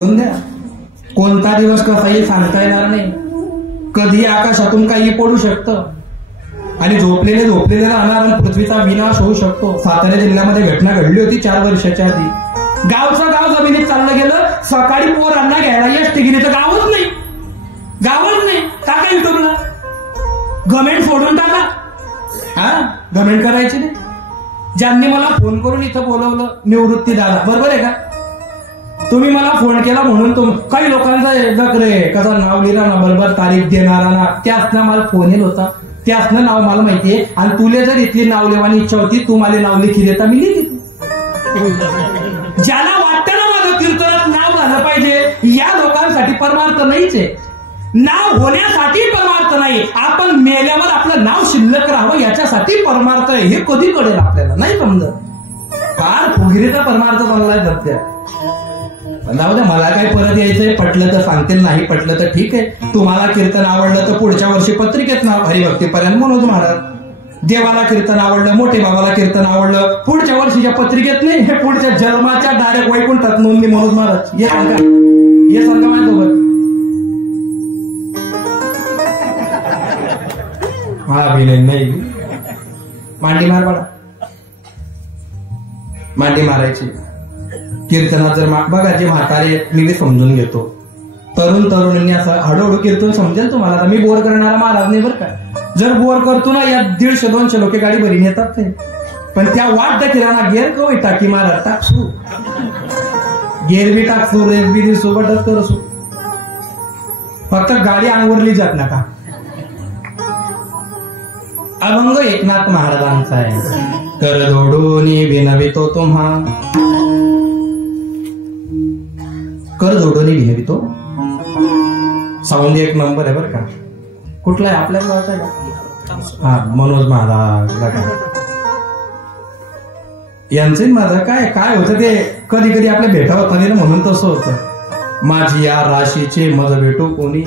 द्या. कोणता दिवस कसाही सांगता येणार नाही. कधी आकाशातून काही पडू शकतं आणि झोपलेले राहणार आणि पृथ्वीचा विनाश होऊ शकतो. सातारा जिल्ह्यामध्ये घटना घडली होती 4 वर्षाच्या आधी. गावचं गाव जमिनीत चाललं गेलं. सकाळी पोरांना घ्यायला एसटी गेली तर गावच नाही. टाका युट्यूबला गव्हर्नमेंट सोडून टाका. गव्हर्नमेंट करायची नाही. ज्यांनी मला फोन करून इथं बोलवलं निवृत्ती दादा, बरोबर आहे का? तुम्ही मला फोन केला म्हणून काही लोकांचा रे कसा नाव लिहिला ना, बरोबर तारीख देणारा ना, त्यासनं मला फोन येत होता. त्यासनं नाव मला माहितीये. आणि तुले जर इथली नाव लिहायची इच्छा होती, तू मला नाव लिखी देता, मी लिहिली. ज्याला वाटतं ना माझं कीर्तनात नाव झालं पाहिजे, या लोकांसाठी परमार्थ नाहीच आहे. नाव होण्यासाठी परमार्थ नाही, आपण मेल्यावर आपलं नाव शिल्लक राहावं याच्यासाठी परमार्थ आहे. हे कधी कळेल आपल्याला नाही समजत. फार फुगिरीचा परमार्थ बनलाय सध्या. जाऊ द्या, मला काय परत यायचंय. पटलं तर सांगतील, नाही पटलं तर ठीक आहे. तुम्हाला कीर्तन आवडलं तर पुढच्या वर्षी पत्रिकेत नाव हरिभक्तीपर्यंत मनोज महाराज. देवाला कीर्तन आवडलं, मोठे बाबाला कीर्तन आवडलं, पुढच्या वर्षीच्या पत्रिकेत नाही, हे पुढच्या जन्माच्या डायरेक्ट वैकुंठात नोंदणी मनोज महाराज. हे सांगा माझ्यासोबत. हा विनय नाही. मांडी मार पडा. मांडी मारायची. कीर्तनात जर बघा, जे म्हातारे मी समजून घेतो, तरुणांनी असं हळूहळू कीर्तन समजेल तुम्हाला. मी बोर करणारा महाराज नाही बरं का. जर बोर करतो ना, या 150-200 लोक गाडी भरी नेतात ते, पण त्या वाट किराणा गेअर कवय टाकी महाराज टाकसू, गेअर बी टाकसू, रेस बी दिसू, बटच करसू, फक्त गाडी अंगवरली जात नका. अभंग एकनाथ महाराजांचा आहे. कर जोडूनी विनवितो तुम्हा, कर जोडूनी विनवितो. साऊंड 1 नंबर आहे बरं का. कुठला आहे? आपल्या गावाचा आहे का? मनोज महाराज यांचे. माझं काय होतं ते, कधी कधी आपल्या भेटा होता ना, म्हणून तसं होतं. माझी या राशीचे मज भेटू कोणी.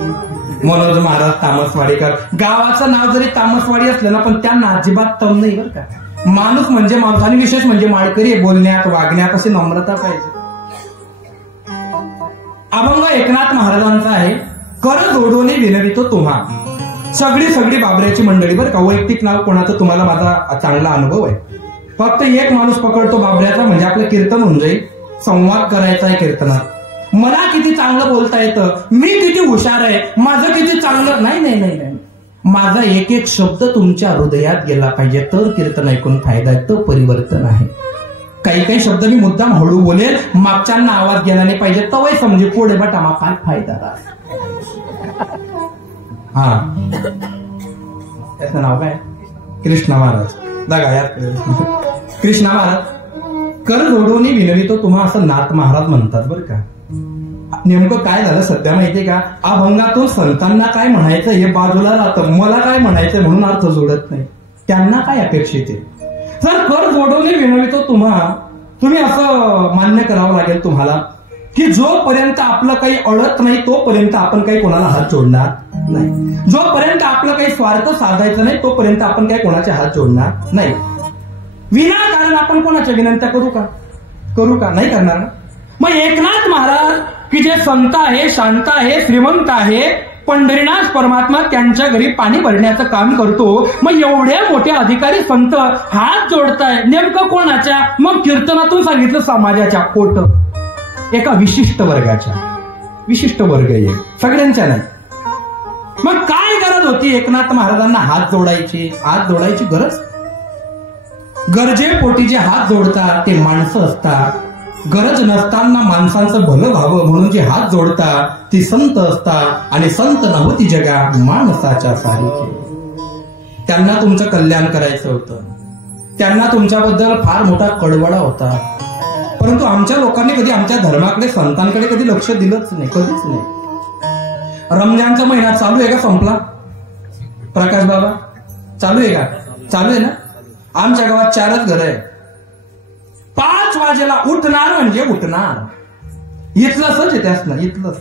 मनोज महाराज तामसवाडीकर. गावाचं नाव जरी तामसवाडी असलं ना, पण त्यांना अजिबात तम नाही बरं का. माणूस म्हणजे माणूस, आणि विशेष म्हणजे माळकरी. बोलण्यात वागण्यात अशी नम्रता पाहिजे. अभंग एकनाथ महाराजांचा आहे. कर जोडोने विनवितो तुम्हा. सगळी बाबऱ्याची मंडळी बरं का. वैयक्तिक नाव कोणाचं तुम्हाला माझा चांगला अनुभव आहे. फक्त एक माणूस पकडतो बाबऱ्याचा, म्हणजे आपलं कीर्तन होऊन जाईल. संवाद करायचा आहे कीर्तनात. मला किती चांगलं बोलता येतं, मी किती हुशार आहे, माझं किती चांगलं. नाही, माझा एक शब्द तुमच्या हृदयात गेला पाहिजे, तर कीर्तन ऐकून फायदा आहे. तर परिवर्तन आहे. काही शब्द मी मुद्दाम हळू बोलेल, मागच्यांना आवाज गेला नाही पाहिजे, तवय समजे पुढे बट आम्हा काय फायदा. त्याचं नाव काय? कृष्णा महाराज. बघा यार, कृष्णा महाराज. कर जोडून विनवितो तुम्हा, असं नाथ महाराज म्हणतात बरं का. नेमकं काय झालं सध्या माहितीये का? अभंगातून संतांना काय म्हणायचं हे बाजूला राहतं. मला काय म्हणायचं म्हणून अर्थ जोडत नाही. त्यांना काय अपेक्षित आहे? जर कर जोडवणे विनवितो तुम्हा, तुम्ही असं मान्य करावं लागेल तुम्हाला की जोपर्यंत आपलं काही अडत नाही तोपर्यंत आपण काही कोणाला हात जोडणार नाही. जोपर्यंत आपलं काही स्वार्थ साधायचं नाही तोपर्यंत आपण काही कोणाचे हात जोडणार नाही. विनाकारण आपण कोणाच्या विनंत्या करू का? नाही करणार ना. मग एकनाथ महाराज की जे संत आहे, शांत आहे, श्रीमंत आहे, पंढरीनाथ परमात्मा त्यांच्या घरी पाणी भरण्याचं काम करतो. मग एवढे मोठे अधिकारी संत हात जोडताय नेमकं कोणाच्या? मग कीर्तनातून सांगितलं समाजाच्या. खोट. एका विशिष्ट वर्गाच्या. विशिष्ट वर्ग आहे, सगळ्यांच्या नाही. मग काय गरज होती एकनाथ महाराजांना हात जोडायची गरज? गरजेपोटी जे हात जोडतात ते माणसं असतात. गरज नसताना माणसांचं भलं व्हावं म्हणून जे हात जोडतात ती संत असतात. आणि संत नव्हती जगा माणसाच्या सारखी. त्यांना तुमचं कल्याण करायचं होतं. त्यांना तुमच्याबद्दल फार मोठा कळवळा होता. परंतु आमच्या लोकांनी कधी आमच्या धर्माकडे, संतांकडे कधी लक्ष दिलंच नाही, कधीच नाही. रमजानचा महिना चालू आहे का संपला? प्रकाश बाबा चालू आहे का? चालू आहे ना. आमच्या गावात 4च घरं आहे. 5 वाजेला उठणार म्हणजे उठणार. इथलंच आहे त्यासनं. इथलंच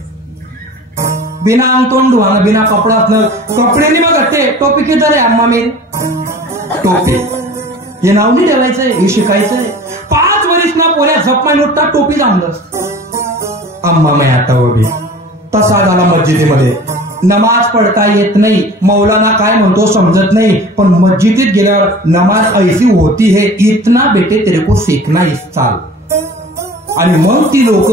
बिना अंगतोंड धुवानं, बिना कपडा असणं. कपड्याने बघा ते टोपी किधर आहे अम्मा मेरी? टोपी हे नाव नाही ठेवायचंय, हे शिकायचंय. 5 वर्ष ना पोऱ्या झपमाय उठतात, टोपी जामलं. अम्मा मैं आता वो भी. तसा झाला मस्जिदीमध्ये. नमाज पढ़ता येत नाही, मौलाना काय म्हणतो समजत नाही, पण मस्जिदीत गेल्यावर नमाज ऐसी होती है, इतना बेटे तेरे को सीखना इस साल. आणि मग ती लोक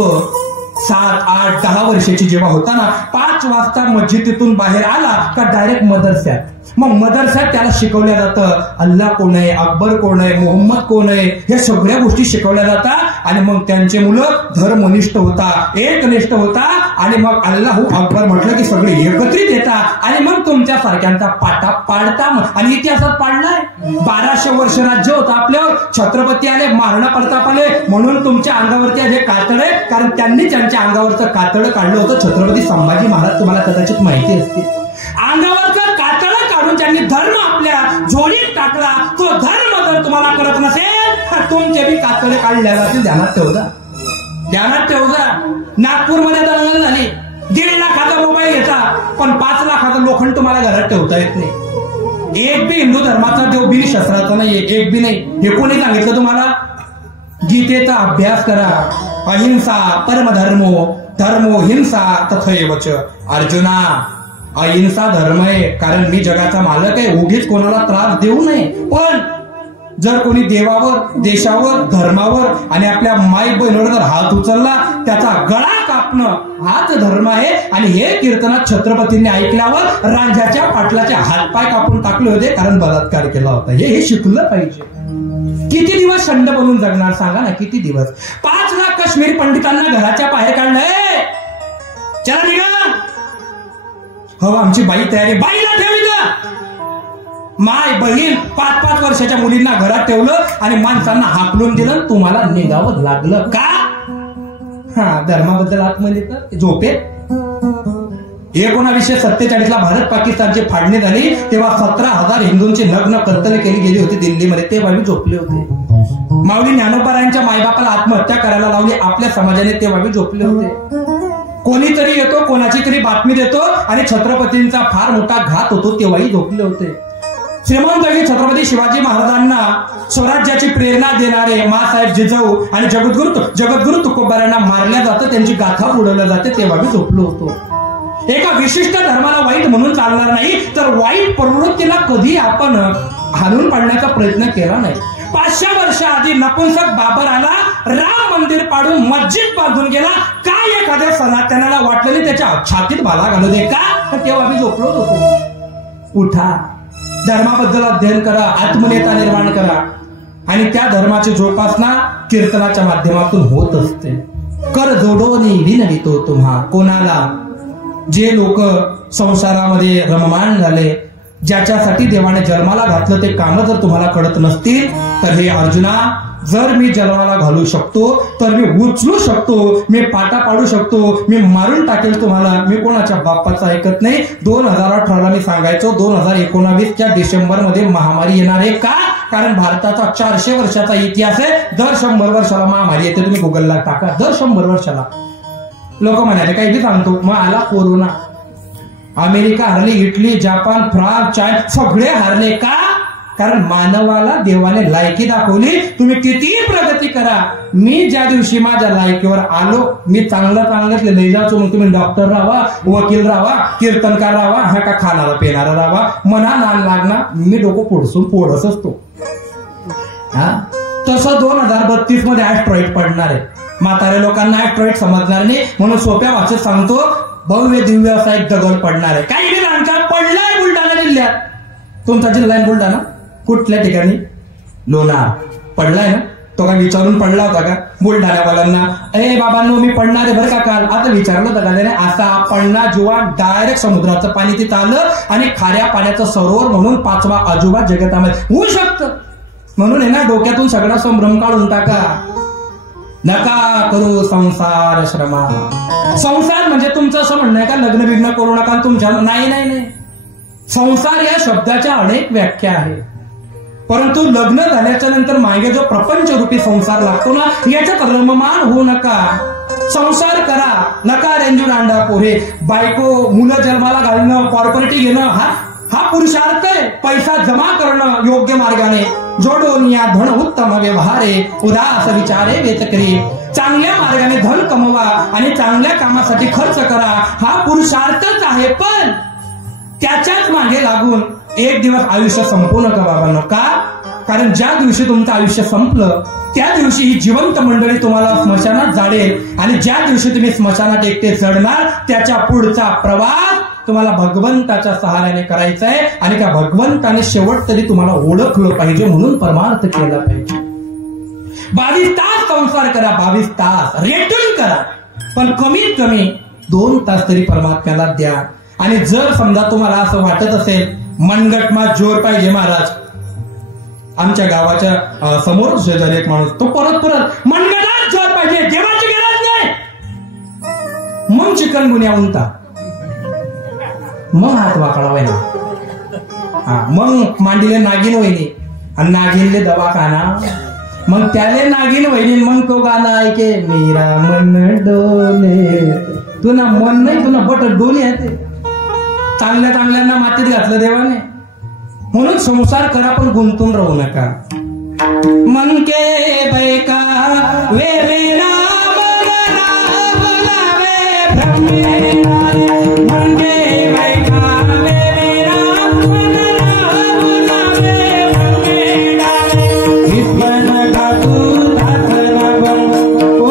7, 8, 10 वर्षाची जेव्हा होता ना, 5 वाजता मस्जिदीतून बाहेर आला का डायरेक्ट मदरस्यात. मग मदरस्यात त्याला शिकवल्या जातं अल्लाह कोण आहे, अकबर कोण आहे, मोहम्मद कोण आहे, हे सगळ्या गोष्टी शिकवल्या जातात. आणि मग त्यांचे मुलं धर्मनिष्ठ होता, एकनिष्ठ होता. आणि मग अल्लाहू अकबर म्हटलं की सगळे एकत्रित येतात. आणि मग तुमच्या सारख्यांचा पाटा पाडता. आणि इतिहासात पाडलाय. 1200 वर्ष राज्य होतं आपल्यावर. छत्रपती आले, महाराणा प्रताप आले, म्हणून तुमच्या अंगावरती आहे कातडे, कारण त्यांनी त्यांच्या अंगावरचं कातडं काढलं होतं. छत्रपती संभाजी महाराज तुम्हाला कदाचित माहिती असते. अंगावरचं कातडं काढून त्यांनी धर्म आपल्या जोडीत टाकला. तो धर्म जर तुम्हाला करत नसेल, तुमचे बी कातडे काढले जातील. ध्यानात ठेवजा, ध्यानात ठेवजा. नागपूरमध्ये दंगल झाली, 1.5 लाखाचा मोबाईल घेता, पण 5 लाखाचं लोखंड तुम्हाला घरात ठेवता येत नाही. एक बी हिंदू धर्माचा जो बीर शस्त्राचा नाहीये, एक बी नाही. हे कोणी सांगितलं तुम्हाला? गीतेचा अभ्यास करा. अहिंसा परमधर्मो धर्मो हिंसा तथैवच. अर्जुना, अहिंसा धर्म आहे, कारण मी जगाचा मालक आहे. उगीच कोणाला त्रास देऊ नये. पण जर कोणी देवावर, देशावर, धर्मावर आणि आपल्या माई बहिणीवर जर हात उचलला, त्याचा गळा कापणं हाच धर्म आहे. आणि हे कीर्तनात छत्रपतींनी ऐकल्यावर राजाच्या पाटलाचे हातपाय कापून टाकले होते, कारण बलात्कार केला होता. हे शिकलं पाहिजे. किती दिवस शंड बनून जगणार सांगा ना, किती दिवस. 5 लाख काश्मीर पंडितांना घराच्या बाहेर काढलंय. चला निघा. हो, आमची बाई तयारी. बाईला ठेवली. माय बहीण 5-5 वर्षाच्या मुलींना घरात ठेवलं आणि माणसांना हाकलून दिलं. तुम्हाला निघावं लागलं का? धर्माबद्दल आतमध्ये तर झोपेत. 1947 ला भारत पाकिस्तानची फाळणी झाली, तेव्हा 17,000 हिंदूंची नग्न कत्तल केली गेली होती दिल्लीमध्ये. तेव्हा मी झोपले होते. माऊली ज्ञानोबारायांच्या मायबापाला आत्महत्या करायला लावली आपल्या समाजाने, तेव्हा मी झोपले होते. कोणीतरी येतो, कोणाची तरी बातमी देतो आणि छत्रपतींचा फार मोठा घात होतो, तेव्हाही झोपले होते. श्रीमंतजी छत्रपती शिवाजी महाराजांना स्वराज्याची प्रेरणा देणारे मासाहेब जिजाऊ आणि जगद्गुरु तुकोबारांना मारल्या जातं, त्यांची गाथा उडवल्या जाते, तेव्हा मी झोपलो होतो. एका विशिष्ट धर्माला वाईट म्हणून चालणार नाही, तर वाईट प्रवृत्तीला कधी आपण हाणून पाडण्याचा प्रयत्न केला नाही. 500 वर्ष आधी नपुंसक बाबर आला, राम मंदिर पाडून मस्जिद बांधून गेला. काय एखाद्या सनातनाला वाटलं नाही त्याच्या छातीत भाला घालू दे का? तेव्हा आम्ही झोपलो होतो. उठा, धर्माबद्दल अध्ययन करा, आत्मनेता निर्माण करा. आणि त्या धर्माची जोपासना कीर्तनाच्या माध्यमातून होत असते. कर जोडोनी विनवितो तुम्हा. कोणाला? जे लोक संसारामध्ये रममाण झाले, ज्याच्यासाठी देवाने जन्माला घातलं ते काम जर तुम्हाला कळत नसतील, तर हे अर्जुना, जर मी जन्माला घालू शकतो, तर मी उचलू शकतो, मी पाटा पाडू शकतो, मी मारून टाकेल तुम्हाला. मी कोणाच्या बाप्पाचं ऐकत नाही. 2018 मी सांगायचो, 2019च्या डिसेंबरमध्ये महामारी येणार आहे का? कारण भारताचा 400 वर्षाचा इतिहास आहे. दर 100 वर्षाला महामारी येते. तुम्ही गुगलला टाका, दर 100 वर्षाला. लोक म्हणाले काही बी सांगतो. मग आला कोरोना. अमेरिका हरली, इटली, जपान, फ्रान्स, चायना सगळे हरले का? कारण मानवाला देवाने लायकी दाखवली. तुम्ही कितीही प्रगती करा, मी ज्या दिवशी माझ्या लायकीवर आलो, मी चांगलंच लई जातो. मग तुम्ही डॉक्टर राहा, वकील राहा, कीर्तनकार राहा, हा का खाणारा पेणारा राहा, मना नान लागणार, मी डोकं पोडसून पोडस असतो. तसं 2032 मध्ये ऍस्ट्रॉइड पडणार आहे. म्हाताऱ्या लोकांना ऍस्ट्रॉइड समजणार नाही, म्हणून सोप्या भाषेत सांगतो, भव्य दिव्य असा एक दगड पडणार आहे. काही दिवसांचा पडलाय बुलढाणा जिल्ह्यात. तुमचा जिल्हा आहे बुलढाणा? कुठल्या ठिकाणी? लोणार. पडलाय ना? तो काय विचारून पडला होता का बुलढाण्यावाल्यांना? ए बाबांनो, मी पडणार आहे बरं का काल. आता विचारलं होतं का त्याने? असा पडणार जेव्हा डायरेक्ट समुद्राचं पाणी तिथं आलं आणि खाऱ्या पाण्याचं सरोवर म्हणून 5वा अजूबा जगतामध्ये होऊ शकतं. म्हणून आहे ना, डोक्यातून सगळा संभ्रम काढून टाका. नका करू संसार श्रमा. संसार म्हणजे तुमचं असं म्हणणं आहे का लग्न बिग्न करू नका तुमच्या? नाही. संसार या शब्दाच्या अनेक व्याख्या आहेत, परंतु लग्न झाल्याच्या नंतर मागे जो प्रपंच रूपी संसार लागतो ना, याच्यात रममाण होऊ नका. संसार करा, नका रेंजून अंडा पोहे. बायको मुलं जन्माला घालणं, कॉर्पोरेटी घेणं हा पुरुषार्थ आहे. पैसा जमा करणं योग्य मार्गाने. जोडोनिया धन उत्तम व्यवहारे, उदास विचारे वेतकरी. चांगल्या मार्गाने धन कमवा आणि चांगल्या कामासाठी खर्च करा, हा पुरुषार्थच आहे. पण त्याच्याच मागे लागून एक दिवस आयुष्य संपू नका बाबांनो. का? कारण ज्या दिवशी तुमचं आयुष्य संपलं त्या दिवशी ही जिवंत मंडळी तुम्हाला स्मशानात जाळेल आणि ज्या दिवशी तुम्ही स्मशानात एकटे जडणार त्याच्या पुढचा प्रवास तुम्हाला भगवंताच्या सहाऱ्याने करायचा आहे. आणि त्या भगवंताने शेवट तरी तुम्हाला ओळखलं पाहिजे म्हणून परमार्थ केला पाहिजे. 22 तास संसार करा, 22 तास रेटून करा, पण कमीत कमी 2 तास तरी परमात्म्याला द्या. आणि जर समजा तुम्हाला असं वाटत असेल मनगटमा जोर पाहिजे महाराज, आमच्या गावाच्या समोर शेजारी एक माणूस, तो परत मनगटात जोर पाहिजे, देवाची गरज नाही, मग चिकनगुन्या उंटा, मग हात वाकडा व्हायला, मग मांडीले नागिन वहिनी आणि नागिनले दवाखाना, मग त्याले नागिन वहिनी, मग तो गाणं ऐके मीरा मन डोले, तुला मन नाही तुला बट डोले आहे. चांगल्या चांगल्यांना मातीत घातलं देवाने. म्हणून संसार करा पण गुंतून राहू नका. मन के बैका वेरेना बगना बुलावे भ्रमेना, मन के बैका वेरेना बगना बुलावे भ्रमेना, इस्मन का तू दासना बन, ओ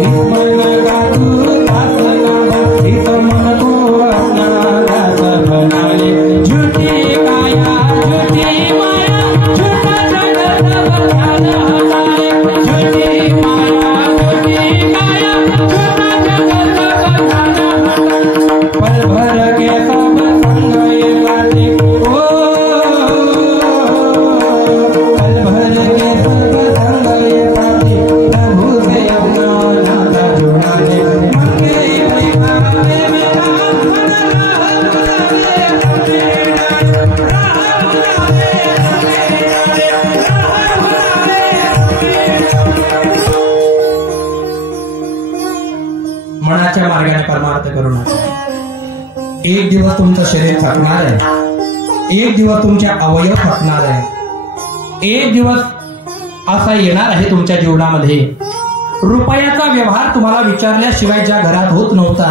इस्मन का तू दासना बन, इस्मन को अपना दास बना ले. झूठी काया झूठी माया झूठा जगत बखाना हमारे, झूठी माया झूठी काया झूठा जगत बखाना हमारे, पल भर के सब संग ये बातें, ओ पल भर के सब संग ये बातें, प्रभु से अपना नाता जुड़ा ले. मन के बैठा वे मेरा मन मनाच्या मार्गाने परमार्थ करू नका. एक दिवस तुमचं शरीर थकणार आहे, एक दिवस तुमचे अवयव थकणार आहे, एक दिवस असा येणार आहे तुमच्या जीवनामध्ये रुपयाचा व्यवहार तुम्हाला विचारल्याशिवाय ज्या घरात होत नव्हता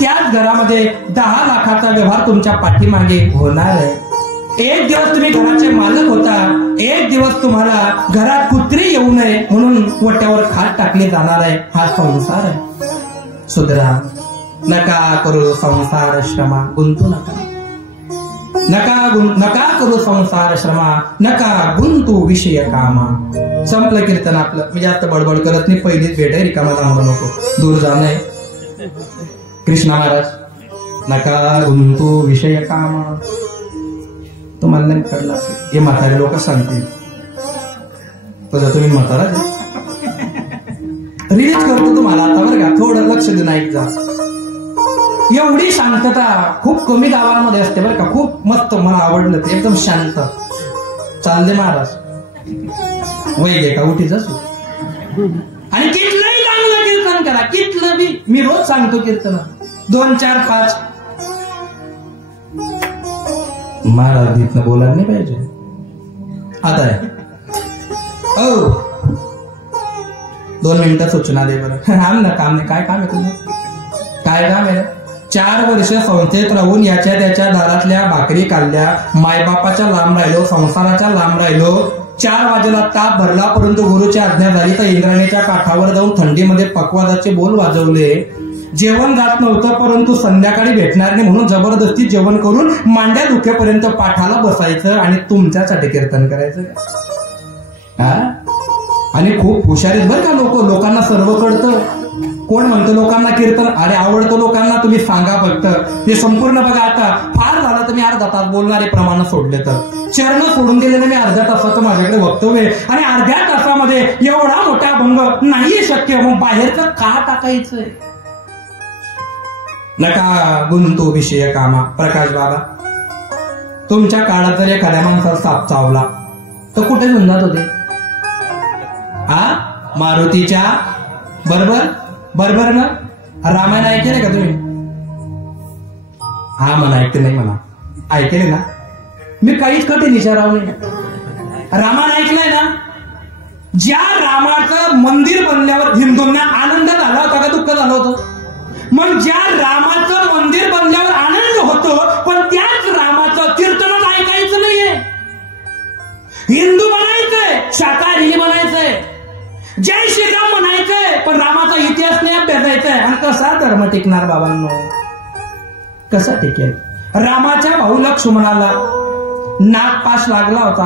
त्याच घरामध्ये 10 लाखाचा व्यवहार तुमच्या पाठीमागे होणार आहे. एक दिवस तुम्ही घराचे मालक होता, एक दिवस तुम्हाला घरात कुत्री येऊ नये म्हणून वट्यावर खाट टाकले जाणार आहे. हा संसार आहे. सुधरा, नका करू संसार श्रमा, गुंतू नका, नका करू संसार श्रमा, नका गुंतू विषय कामा. संपलं कीर्तन आपलं. मी जास्त बडबड करत नाही, पहिलीच भेट आहे, रिकामा थांबू नको, दूर जाणं. कृष्णा महाराज, नका गुंतू विषय कामा. तुम्हाला नाही कळलं, हे म्हातारे लोक सांगतील, तसं तुम्ही म्हातारा रिलीज करतो तुम्हाला आता बरं का, थोडं लक्ष देऊन ऐक जा. एवढी शांतता खूप कमी गावांमध्ये असते बरं का. खूप मस्त, मला आवडलं ते, एकदम शांत चालले महाराज. वैद्य का उठीच असू आणि कितलंही चांगलं कीर्तन करा, कितलं बी. मी रोज सांगतो कीर्तन 2, 4, 5. महाराज इथनं बोलायला नाही पाहिजे. आता आहे 2 मिनिटं सूचना दे बरं. काम ना, काम नाही. काय काम आहे तुम्ही? काय काम आहे? 4 वर्ष संस्थेत राहून याच्या त्याच्या दारातल्या भाकरी काढल्या, मायबापाच्या लांब राहिलो, संसाराच्या लांब राहिलो. 4 वाजेला ताप भरला, परंतु गुरुची आज्ञा झाली तर इंद्राणीच्या काठावर जाऊन थंडीमध्ये पक्वादाचे बोल वाजवले. जेवण जात नव्हतं, परंतु संध्याकाळी भेटणार नाही म्हणून जबरदस्ती जेवण करून मांड्या दुखेपर्यंत पाठाला बसायचं आणि तुमच्यासाठी कीर्तन करायचं. आणि खूप हुशार आहेत बरं का लोक, लोकांना सर्व कळतं. कोण म्हणतं लोकांना कीर्तन? अरे आवडतं लोकांना, तुम्ही सांगा फक्त. ते संपूर्ण बघा. आता फार झालं तर मी अर्धा तास बोलणारे प्रमाण सोडले तर चरण सोडून दिलेलं मी अर्ध्या तासाचं माझ्याकडे वक्तव्य आहे. आणि अर्ध्या तासामध्ये एवढा मोठा भंग नाहीये शक्य, मग बाहेरचं का टाकायचंय? नका गुंतू विषय कामा. प्रकाश बाबा, तुमच्या काळात जर एखाद्या माणसाला साप चावला तर कुठे घेऊन जात होते? मारुतीच्या बरोबर ना? रामायण ऐकले का तुम्ही? हा म्हणा, ऐकते नाही म्हणा, ऐकले ना? मी काहीच कधी विचारावं नाही. रामायण ऐकलंय ना? ज्या रामाचं मंदिर बनल्यावर हिंदूंना आनंद झाला होता का दुःख झालं होतं? मग ज्या रामाचं मंदिर बनल्यावर आनंद होतो, पण त्याच रामाचं कीर्तनच ऐकायचं नाहीये. हिंदू बनायचंय, शाकाहारी बनायचंय, जय श्रीराम म्हणायचंय, पण रामाचा इतिहास नाही अभ्यासायचा आहे. आणि कसा धर्म टिकणार बाबांनो? कसा टिकेल? रामाच्या भाऊ लक्ष्मणाला नागपाश लागला होता.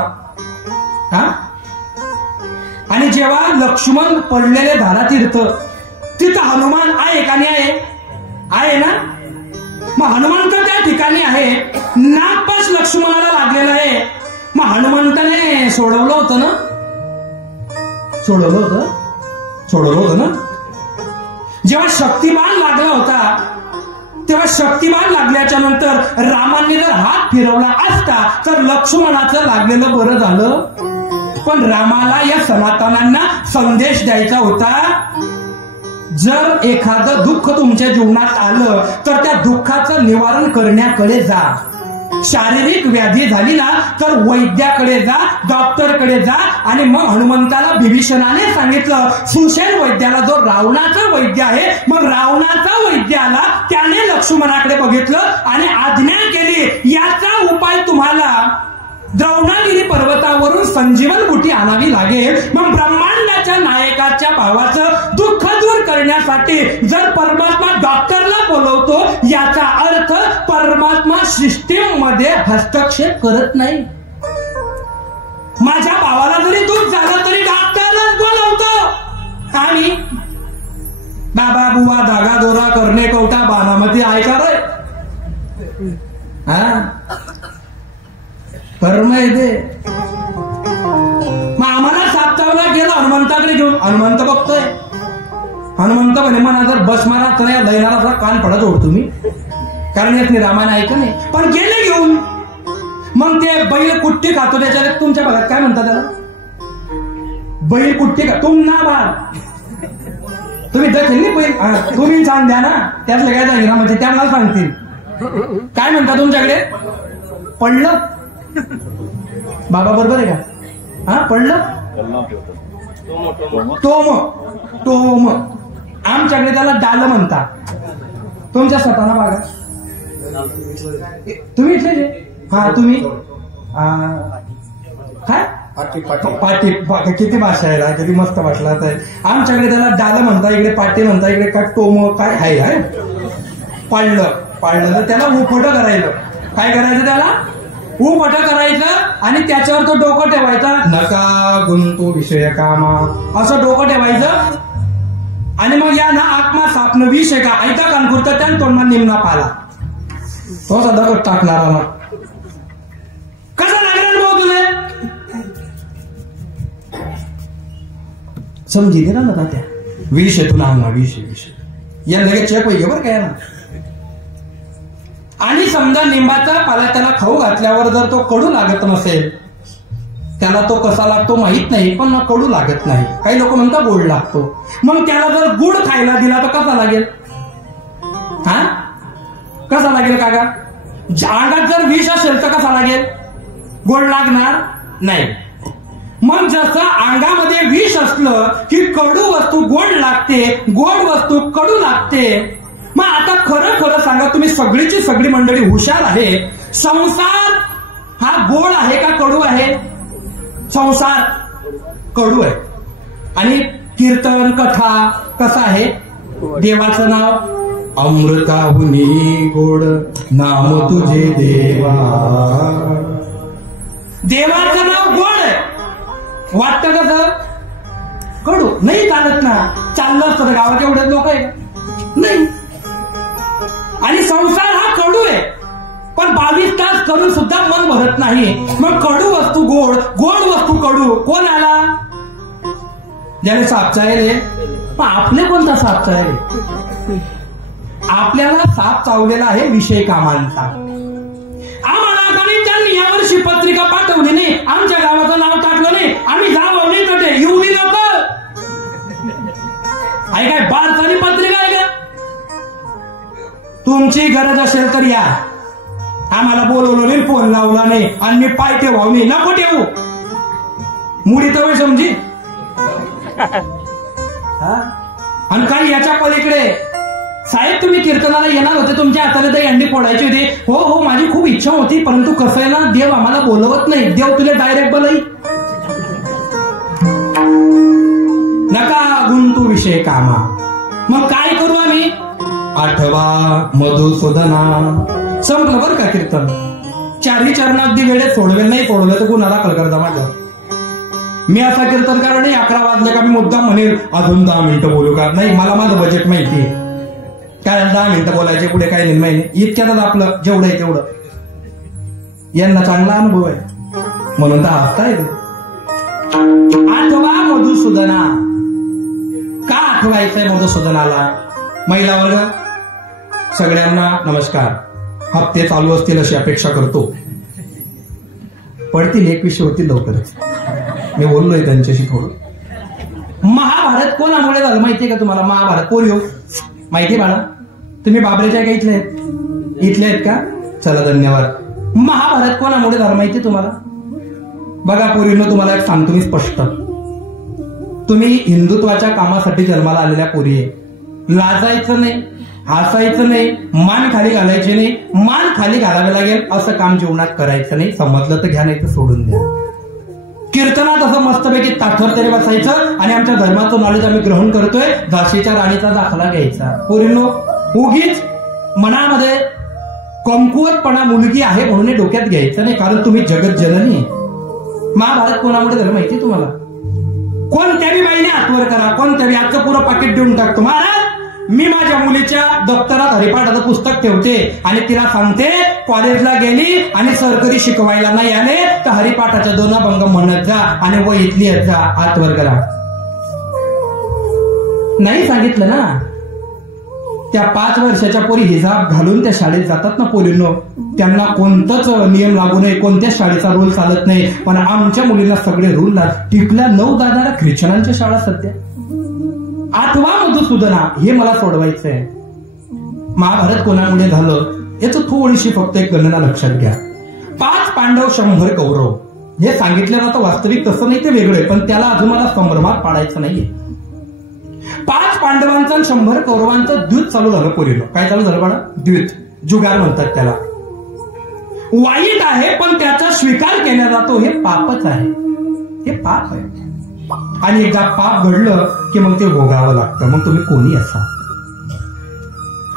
हा, आणि जेव्हा लक्ष्मण पडलेले धारातीर्थ, तिथं हनुमान आहे का नाही आहे? आहे ना. मग हनुमंत त्या ठिकाणी आहे, नागपाश लक्ष्मणाला लागलेला आहे. मग हनुमंताने सोडवलं होतं ना? सोडवलं होतं ना. जेव्हा शक्तिबाण लागला होता, तेव्हा शक्तिबाण लागल्याच्या नंतर रामाने जर हात फिरवला असता तर लक्ष्मणाचं लागलेलं बरं झालं. पण रामाला या सनातनांना संदेश द्यायचा होता, जर एखादं दुःख तुमच्या जीवनात आलं तर त्या दुःखाचं निवारण करण्याकडे जा. शारीरिक व्याधी झाली ना तर वैद्याकडे जा, डॉक्टरकडे जा. आणि मग हनुमंताला विभीषणाने सांगितलं, सुषेण वैद्याला, जो रावणाचा वैद्य आहे, मग रावणाचा वैद्य आला, त्याने लक्ष्मणाकडे बघितलं आणि आज्ञा केली, याचा उपाय तुम्हाला द्रौणागिरी पर्वतावरून संजीवन बुटी आणावी लागेल. मग ब्रह्मांडाच्या नायकाच्या भावाचं दुःख दूर करण्यासाठी जर परमात्मा डॉक्टरला बोलवतो, याचा अर्थ परमात्मा सिस्टीम मध्ये हस्तक्षेप करत नाही. माझ्या भावाला जरी दुःख झालं तरी डॉक्टरलाच बोलवतो. आणि बाबा बुवा धागा दोरा करणे कवटा बाणामध्ये ऐका रे. हा, कर्म आहे ते. मग आम्हाला सापचावला गेलं हनुमंताकडे घेऊन. हनुमंत बघतोय, हनुमंत म्हणे म्हणा जर बस मारा तर या दैनाला कान पडत ओढ तुम्ही, कारण येत नाही रामायण ऐक नाही. पण गेले घेऊन. मग ते बैल कुट्टी खातो, त्याच्या तुमच्या भागात काय म्हणतात त्याला? बैल कुट्टी का तुम ना बाळ, तुम्ही देखील नाही बैल, तुम्ही सांग द्या ना, त्यातलं काय जाईल ना, म्हणजे त्यांना सांगतील. काय म्हणता तुमच्याकडे? पडलं बाबा बरोबर आहे का? हा, पडलं टोम. आमच्याकडे त्याला डाल म्हणतात. तुमच्या स्वतःला बागा तुम्ही इथले? हा, तुम्ही काय पाटी किती भाषा आहे, किती मस्त भाषा आहे. आमच्याकडे त्याला डाल म्हणता, इकडे पाटी म्हणता, इकडे काय टोम काय आहे. पाळलं तर त्याला उफट करायचं. काय करायचं त्याला? उफट करायचं आणि त्याच्यावर तो डोकं ठेवायचा. नका गुंतू विषय कामा, असं डोकं ठेवायचं. आणि मग या ना आत्मा सापन विषय का ऐका कानपुरता त्या तोंडा निमना पाला, तो दगड टाकणार. मग कसा लागणार भाऊ तुले? समजी दे ना त्या विषय तुला ना विषय या लगेच चेक होईल बरं काय ना. आणि समजा लिंबाचा पाला त्याला खाऊ घातल्यावर जर तो कडू लागत नसेल, त्याला तो कसा लागतो माहित नाही, पण कडू लागत नाही. काही लोक म्हणतात गोड लागतो. मग त्याला जर गुड खायला दिला तर कसा लागेल? हा, कसा लागेल काका? अंगात जर विष असेल तर कसा लागेल? गोड लागणार नाही. मग जसं अंगामध्ये विष असलं की कडू वस्तू गोड लागते, गोड वस्तू कडू लागते. मग आता खरं सांगा, तुम्ही सगळीची सगळी मंडळी हुशार आहे. संसार हा गोड आहे का कडू आहे? संसार कडू आहे. आणि कीर्तन कथा कसा आहे? देवाचं नाव अमृताहुनी गोड नाम तुझे देवा. देवाचं नाव गोड आहे, वाटतं कसं? कडू नाही. चालत ना, चाललं असतं गावात एवढे लोक आहे नाही. आणि संसार हा कडू आहे, पण 22 तास करून सुद्धा मन भरत नाही. मग कडू वस्तू गोड, गोड वस्तू कडू. कोण आला? ज्याने साप चावले. मग आपले कोणता साप चावले? आपल्याला साप चावलेला आहे विषय कामांचा. आम्हाला त्यांनी यावर्षी पत्रिका पाठवली नाही, आमच्या गावाचं नाव टाकलं नाही, आम्ही जावं नाही तर येऊ दे लोक. आहे काय बारसानी पत्रिका आहे का? तुमची गरज असेल तर या, आम्हाला बोलवलं नाही, फोन लावला नाही आणि मी पाय ठेवाव नाही, नको ठेवू. मुडी तर समजी आणि काही याच्या पलीकडे, साहेब तुम्ही कीर्तनाला येणार होते, तुमच्या हाताने दही अंडी फोडायची होती. हो हो, माझी खूप इच्छा होती, परंतु कसं आहे ना, देव आम्हाला बोलवत नाही. देव तुला डायरेक्ट बोलाई. नका गुंतू विषय कामा. मग काय करू आम्ही? आठवा मधुसूदना. संपलं बरं का कीर्तन. चारही चरण अगदी वेळेत सोडवेल, नाही सोडवलं तर गुन्हा दाखल करता माझं. मी असा कीर्तनकार नाही 11 वाजले का मी मुद्दाम म्हणेल अजून 10 मिनिटं बोलू का. नाही, मला माझं बजेट माहिती आहे. काय 10 मिनिटं बोलायचे, पुढे काय निर्णय. इतक्यातच आपलं जेवढं आहे तेवढं. यांना चांगला अनुभव आहे म्हणून तर हसताय. आठवा मधुसूदना. का आठवायचंय मधुसूदनाला? महिला वर्ग सगळ्यांना नमस्कार. हप्ते चालू असतील अशी अपेक्षा करतो. पडतील 21 होतील लवकरच. मी बोललोय त्यांच्याशी थोडं. महाभारत कोणामुळे झालं माहितीये का तुम्हाला? महाभारत पोलिओ माहितीये बाळा? तुम्ही बाबरेच्या का इथले आहेत? इथले आहेत का? चला धन्यवाद. महाभारत कोणामुळे झालं माहितीये तुम्हाला? बघा पोरींनो, तुम्हाला एक सांगतो मी स्पष्ट. तुम्ही हिंदुत्वाच्या कामासाठी जन्माला आलेल्या पोरी आहे. लाजायचं नाही, हसायचं नाही, मान खाली घालायची नाही. मान खाली घालावे लागेल असं काम जीवनात करायचं नाही. समजलं तर घ्या, नाही तर सोडून द्या. कीर्तनात असं मस्तपैकी ताठर तरी बसायचं आणि आमच्या धर्माचं नॉलेज आम्ही ग्रहण करतोय, झाशीच्या राणीचा दाखला घ्यायचा. पोरींनो, उगीच मनामध्ये कमकुवतपणा मुलगी आहे म्हणून डोक्यात घ्यायचं नाही, कारण तुम्ही जगत जननी. महाभारत कोणामुळे झालं माहिती तुम्हाला? कोणत्याही बाईने हातवर करा, कोणत्याही आजचं पुरं पाकिट देऊन टाकतो. महाराज, मी माझ्या मुलीच्या दप्तरात हरिपाठाचं पुस्तक ठेवते आणि तिला सांगते कॉलेजला गेली आणि सरकारी शिकवायला नाही आले तर हरिपाठाच्या 2 अभंग म्हणत जा आणि वहीत लिहत जा. हातवर करा. नाही सांगितलं ना. त्या 5 वर्षाच्या पोरी हिजाब घालून त्या शाळेत जातात ना पोरींनो, त्यांना कोणताच नियम लागू नये, कोणत्याच शाळेचा रूल चालत नाही. पण आमच्या मुलींना सगळे रूल टिकल्या. 9 दादाला ख्रिश्चनांच्या शाळा सध्या. आठवा मधुसूदना हे मला सोडवायचंय. महाभारत कोणामुळे झालं याचं थोडीशी फक्त एक गणना लक्षात घ्या. 5 पांडव 100 कौरव हे सांगितलं जातं. वास्तविक तसं नाही, ते वेगळं, पण त्याला अजून मला संभ्रमात पाडायचं नाहीये. 5 पांडवांचं आणि 100 कौरवांचं द्यूत चालू झालं पोरीला. काय चालू झालं बाळा? द्यूत, जुगार म्हणतात त्याला. वाईट आहे पण त्याचा स्वीकार केला जातो. हे पापच आहे, हे पाप आहे. आणि एकदा पाप घडलं की मग ते भोगावं लागतं, मग तुम्ही कोणी असा.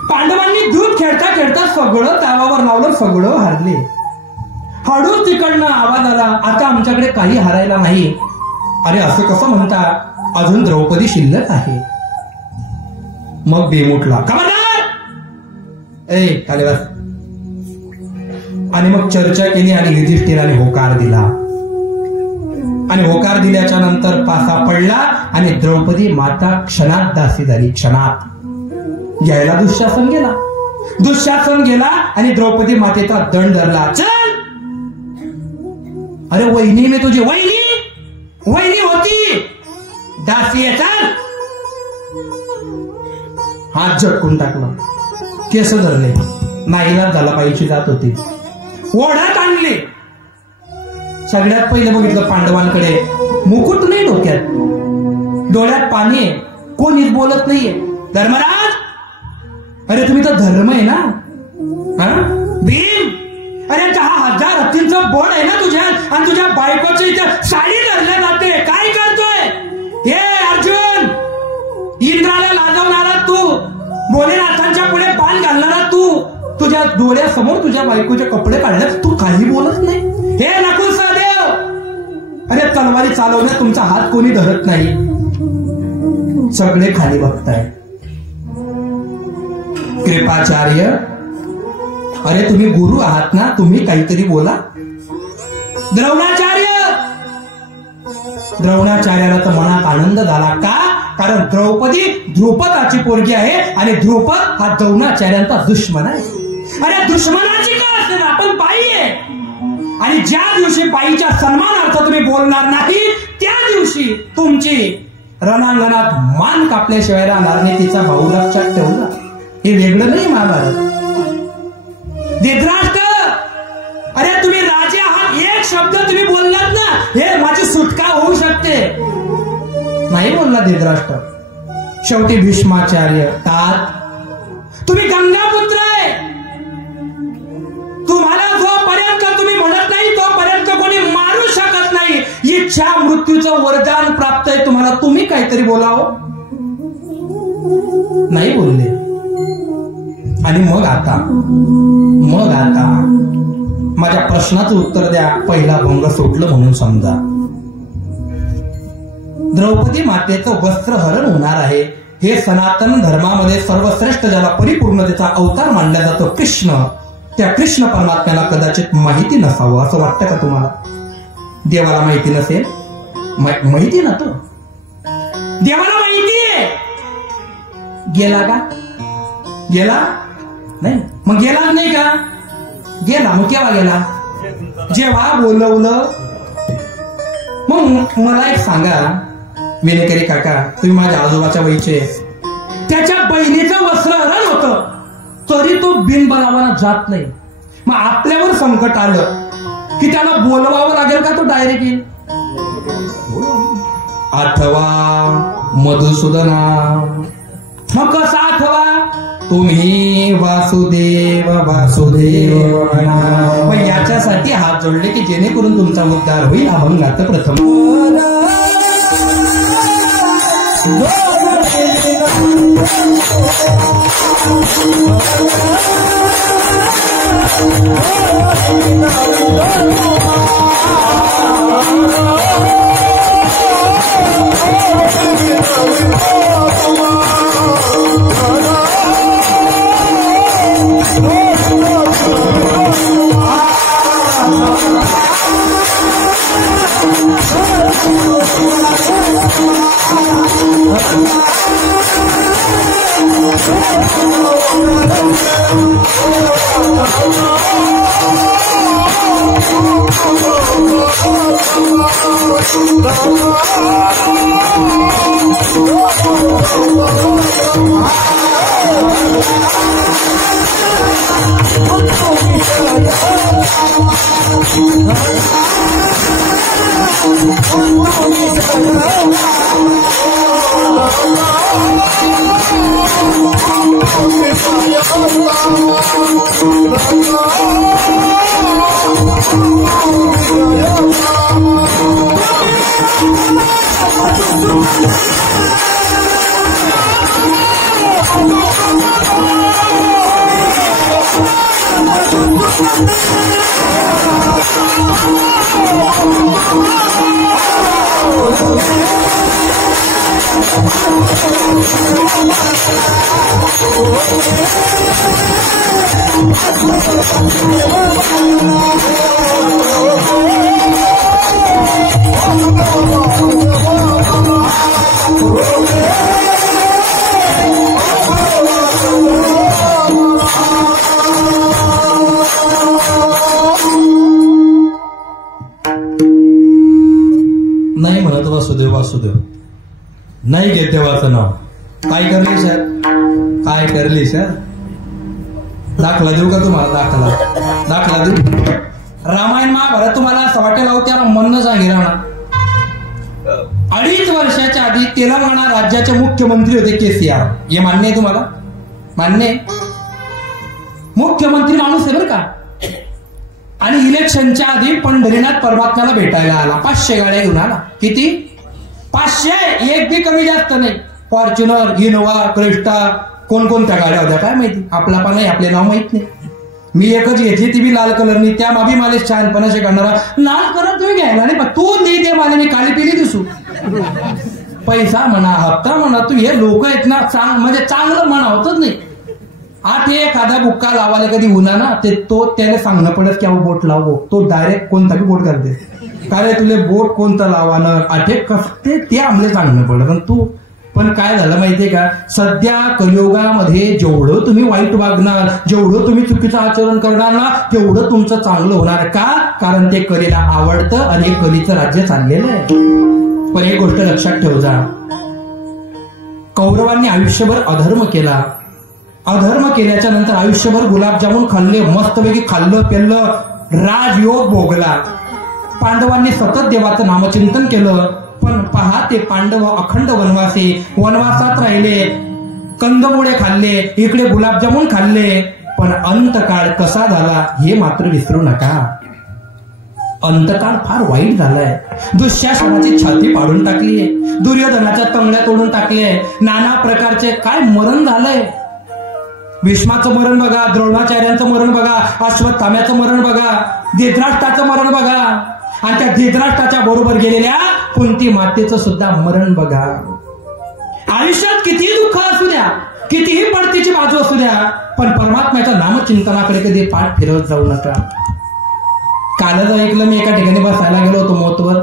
पांडवांनी दूध खेळता खेळता सगळं तावावर लावलं, सगळं हारले. हळूच तिकडनं आवाज आला, आता आमच्याकडे काही हारायला नाही. अरे असं कसं म्हणता? अजून द्रौपदी शिल्लक आहे. मग बेमुटला खबरदार, ए खाली बस. आणि मग चर्चा केली आणि युधिष्ठिराने होकार दिला. आणि होकार दिल्याच्या नंतर पासा पडला आणि द्रौपदी माता क्षणात दासी झाली. क्षणात. घ्यायला दुःशासन गेला. दुःशासन गेला आणि द्रौपदी मातेचा दंड धरला. चल, अरे वहिनी मी तुझी वहिनी होती, दासी आहे. चल. हात झटकून टाकला, केस धरले. नाईलाज झाला, बाईची जात होती. ओढ्यात आणले. सगळ्यात पहिलं बघितलं पांडवांकडे मुकुट नाही, डोक्यात डोळ्यात पाणी आहे, कोणीच बोलत नाहीये. धर्मराज, अरे तुम्ही तर धर्म आहे ना? भीम, अरे 10,000 हत्तींचं बोर्ड आहे ना तुझ्यात, आणि तुझ्या बायकोची इथे साडी धरल्या जाते. काय करतोय? हे अर्जुन, इंद्राला लाजवणारा तू, भोलेनाथांच्या पुढे पान घालणारा तू, तुझ्या डोळ्यासमोर तुझ्या बायकोचे कपडे काढले, तू काही बोलत नाही. हे नकुल सहदेव, अरे तलवारी चालवण्यात तुमचा हात कोणी धरत नाही. सगळे खाली बघताय. कृपाचार्य, अरे तुम्ही गुरु आहात ना, तुम्ही काहीतरी बोला. द्रोणाचार्याला तर मनात आनंद झाला. का? कारण द्रौपदी द्रुपदाची पोरगी आहे आणि द्रुपद हा द्रोणाचार्यांचा दुश्मन आहे. अरे दुश्मनाची का असते ना, आपण बाई आहे. आणि ज्या दिवशी बाईच्या सन्मानार्थ तुम्ही बोलणार नाही, त्या दिवशी तुमची रणांगणात मान कापल्याशिवाय राहणार नाही. तिचा भाऊ लक्षात ठेवला. हे वेगळं नाही महाभारत. धृतराष्ट्र, अरे तुम्ही राजे आहात, एक शब्द तुम्ही बोललात ना, हे माझी सुटका होऊ शकते. नाही बोलला धृतराष्ट्र. शेवटी भीष्माचार्य, तात तुम्ही गंगापुत्र आहे, तुम्हाला जोपर्यंत तुम्ही म्हणत नाही तोपर्यंत कोणी मारू शकत नाही. इच्छा मृत्यूचं वरदान प्राप्त आहे तुम्हाला, तुम्ही काहीतरी बोलावं. नाही बोलले. आणि मग आता माझ्या प्रश्नाचं उत्तर द्या. पहिला भंग सुटलं म्हणून समजा. द्रौपदी मातेचं वस्त्रहरण होणार आहे. हे सनातन धर्मामध्ये सर्वश्रेष्ठ ज्याला परिपूर्णतेचा अवतार मानला जातो कृष्ण, त्या कृष्ण परमात्म्याला कदाचित माहिती नसावं असं वाटतं का तुम्हाला? देवाला माहिती नसेल? माहिती ना, तो देवाला माहिती आहे. गेला का? गेला नाही. मग गेलाच नाही का? गेला. मग केव्हा गेला? जेव्हा बोलवलं. मग मला एक सांगा विनेकरी काका, तुम्ही माझ्या आजोबाच्या वयचे, त्याच्या बहिणीचं वस्त्रहरण होतं तरी तो बिनबलावाना जात नाही. मग आपल्यावर संकट आलं की त्याला बोलवावं लागेल का? तो डायरेक्ट येईल. आठवा मधुसूदना. मग कसा आठवा? तुम्ही वासुदेव वासुदेव म्हणा. मग याच्यासाठी हात जोडले की जेणेकरून तुमचा उद्धार होईल. अभंगात प्रथम नाही म्हणत वासुदेव वासुदेव, नाही घेत देवाचं नाव. काय करली सर? काय करली सर? दाखला देऊ का तुम्हाला? दाखला देऊ. रामायण महाभारत तुम्हाला असं वाटेल अहो त्याला म्हणणं सांगितलं ना. 2.5 वर्षाच्या आधी तेलंगणा राज्याचे मुख्यमंत्री होते केसीआर. हे मान्य आहे तुम्हाला? मान्य? मुख्यमंत्री माणूस आहे बरं का. आणि इलेक्शनच्या आधी पंढरीनाथ परमात्म्याला भेटायला आला. 500 गाड्या घेऊन आला. किती? 500. एक बी कमी जास्त नाही. फॉर्च्युनर, इनोवा, क्रिस्टा, कोणकोणत्या गाड्या होत्या काय माहिती. आपला पण नाही, आपले नाव माहित नाही. मी एकच घेतली, ती बी लाल कलरनी. त्या माबी माले छानपणाशी करणारा. लाल कलर तुम्ही घ्यायला नाही, तू नाही दे माले, मी काळी पिली दिसू. पैसा म्हणा, हप्ता म्हणा, तू हे लोक आहेत ना, म्हणजे चांगलं म्हणा होतच नाही. ते एखादा बुक्का लावायला कधी होणार ना, ते तो त्याला सांगणं पडत की अहो बोट लावो. तो डायरेक्ट कोणता बी बोट करते. काय तुले बोट कोणतं लावानं आठे कसते ते आमले सांगणं पडलं. पण काय झालं माहितीये का, सध्या कलियुगामध्ये जेवढं तुम्ही वाईट वागणार, जेवढं तुम्ही चुकीचं आचरण करणार ना, तेवढं तुमचं चांगलं होणार. का? कारण ते कलीला आवडतं आणि हे कलीचं राज्य चाललेलं आहे. पण एक गोष्ट लक्षात ठेव जा, कौरवांनी आयुष्यभर अधर्म केला. अधर्म केल्याच्या नंतर आयुष्यभर गुलाबजामुन खाल्ले, मस्तपैकी खाल्लं पेल्लं, राजयोग भोगला. पांडवांनी सतत देवाचं नामचिंतन केलं. पण पहा ते पांडव अखंड वनवासी, वनवासात राहिले, कंदमुळे खाल्ले, इकडे गुलाबजामुन खाल्ले, पण अंतकाळ कसा झाला हे मात्र विसरू नका. अंतकाळ फार वाईट झालाय. दुःशासनाची छाती पाडून टाकलीये, दुर्योधनाच्या तंगड्या तोडून टाकले, नाना प्रकारचे काय मरण झालंय. भीष्माचं मरण बघा, द्रोणाचार्यांचं मरण बघा, अश्वत्थाम्याचं मरण बघा, धृतराष्ट्राचं मरण बघा, आणि त्या धृतराष्ट्राच्या बरोबर गेलेल्या कुंती मातेचं सुद्धा मरण बघा. आयुष्यात कितीही दुःख असू द्या, कितीही पडतीची बाजू असू द्या, पण परमात्म्याच्या नामचिंतनाकडे कधी पाठ फिरवत जाऊ नका. कालच ऐकलं मी, एका ठिकाणी बसायला गेलो होतो मोतवर.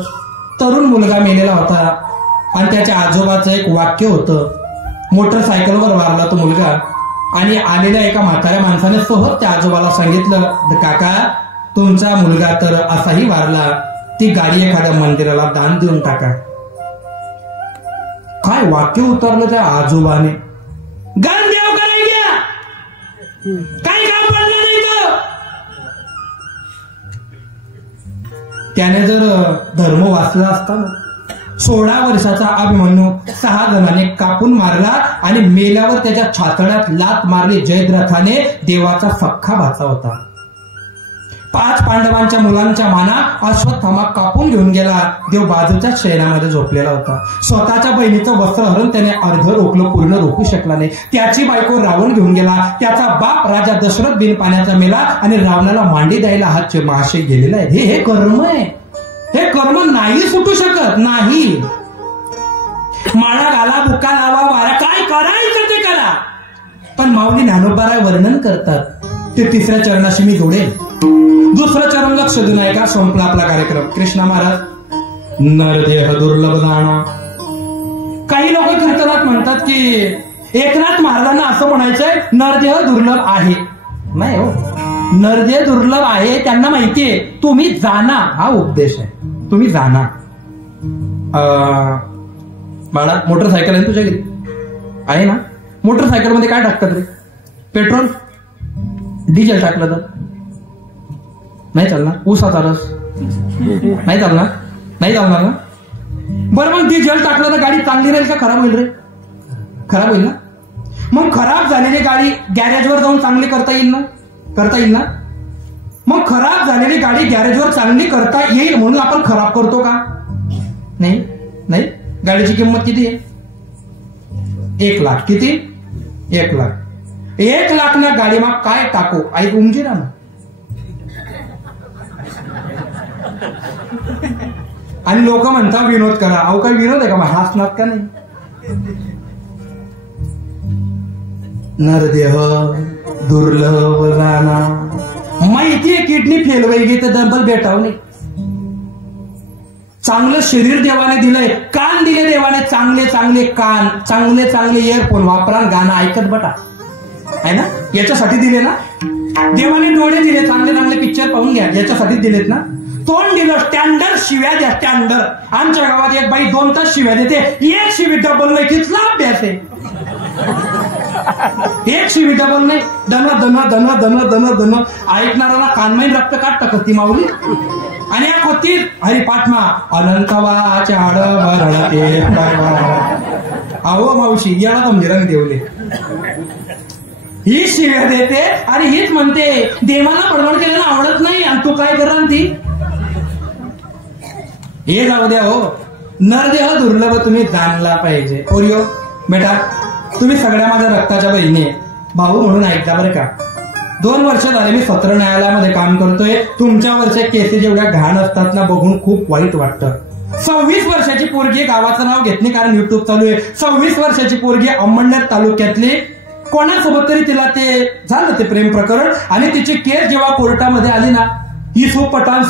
तरुण मुलगा मेलेला होता आणि त्याच्या आजोबाचं एक वाक्य होतं. मोटरसायकलवर वारला तो मुलगा आणि आलेल्या एका म्हाताऱ्या माणसाने सहज त्या आजोबाला सांगितलं, काका तुमचा मुलगा तर असाही वारला, ती गाडी एखाद्या मंदिराला दान देऊन टाका. काय वाक्य उतरलं त्या आजोबाने. गान देव कराय घ्या, काय काम पडलं नाही तो. त्याने जर धर्म वाचला असता ना, 16 वर्षाचा अभिमन्यू 6 जणांनी कापून मारला आणि मेल्यावर त्याच्या छातड्यात लात मारली जयद्रथाने. देवाचा सख्खा भाचा होता. 5 पांडवांच्या मुलांच्या माना अश्वत्थामा कापून घेऊन गेला. देव बाजूच्या शयनामध्ये झोपलेला होता. स्वतःच्या बहिणीचं वस्त्र हरून त्याने अर्ध रोखलं, पूर्ण रोखू शकला नाही. त्याची बायको रावण घेऊन गेला. त्याचा बाप राजा दशरथ बिन पाण्याचा मेला आणि रावणाला मांडी द्यायला हात महाशय गेलेला आहे. हे कर्म आहे. हे कर्म नाही सुटू शकत नाही. माळा घाला, बुका लावा, वारा, काय करायचं ते करा. पण माऊली ज्ञानोबाराय वर्णन करतात ते 3ऱ्या चरणाशी मी जोडेल. 2रं चरण लक्ष देऊ नये का. संपला आपला कार्यक्रम. कृष्णा महाराज नरदेह दुर्लभ दाना. काही लोक कीर्तनात म्हणतात की एकनाथ महाराजांना असं म्हणायचंय नरदेह दुर्लभ आहे. नाही हो, नरदेह दुर्लभ आहे त्यांना माहितीये. तुम्ही जाना हा उपदेश आहे. तुम्ही जाना. बाळा मोटरसायकल आहे तुझ्या घरी आहे ना. मोटरसायकल मध्ये काय टाकतात रे. पेट्रोल डिझेल टाकलं तर नाही चालणार. ऊसाचा रस नाही चालणार. नाही चालणार ना. बरं मग डिझेल टाकलं तर गाडी चांगली राहील का खराब होईल रे. खराब होईल ना. मग खराब झालेली गाडी गॅरेजवर जाऊन चांगली करता येईल ना. करता येईल ना. मग खराब झालेली गाडी गॅरेजवर चांगली करता येईल म्हणून आपण खराब करतो का. नाही नाही. गाडीची किंमत किती आहे. 1 लाख. किती. 1 लाख. 1 लाख ना गाडी मग काय टाकू. आई उमजी ना. आणि लोक म्हणतात विनोद करा. अहो काय विनोद आहे का. हसणार का नाही. नरदेह दुर्लभ जाना. माहितीये किडनी फेल वैगे तर डबल भेटाव नाही. चांगलं शरीर देवाने दिलंय. कान दिले देवाने. चांगले चांगले कान, चांगले चांगले इयरफोन वापरा. गाणं ऐकत बटा आहे ना. याच्यासाठी दिले ना देवाने. डोळे दिले, चांगले चांगले पिक्चर पाहून घ्या. याच्यासाठी दिलेत ना. तोंड दिलं. स्टँडर्ड शिव्या द्या. स्टँडर्ड. आमच्या गावात एक बाई 2 तास शिव्या देते. 1 शिवी डबल नाही. कितला अभ्यास आहे. 1 शिवी डबल नाही. दन दन दन दन दन दन. ऐकणाऱ्याला कानमाईन रक्त काढ टाकत ती माऊली. आणि एक होती हरिपाठमा अनंतवाच्या आड भरते. अहो मावशी याला गंभीराने देवले. ही शिव्या देते आणि हीच म्हणते देवाला बडबड केल्यानं आवडत नाही आणि तू काय करा ती. हे जाऊ द्या हो. नरदेह दुर्लभ तुम्ही जाणला पाहिजे. ओरिओ बेटा तुम्ही सगळ्या माझ्या रक्ताच्या बहिणी भाऊ म्हणून ऐकता बरं का. 2 वर्ष झाले मी सत्र न्यायालयामध्ये काम करतोय. तुमच्यावरच्या केसेस जेवढ्या घाण असतात ना बघून खूप वाईट वाटतं. 26 वर्षाची पोरगी, गावाचं नाव घेत नाही कारण युट्यूब चालू आहे. 26 वर्षाची पोरगी अंमळनेर तालुक्यातली. कोणासोबत तरी तिला ते झालं ते प्रेम प्रकरण आणि तिची केस जेव्हा कोर्टामध्ये आली ना, युसूफ पठाण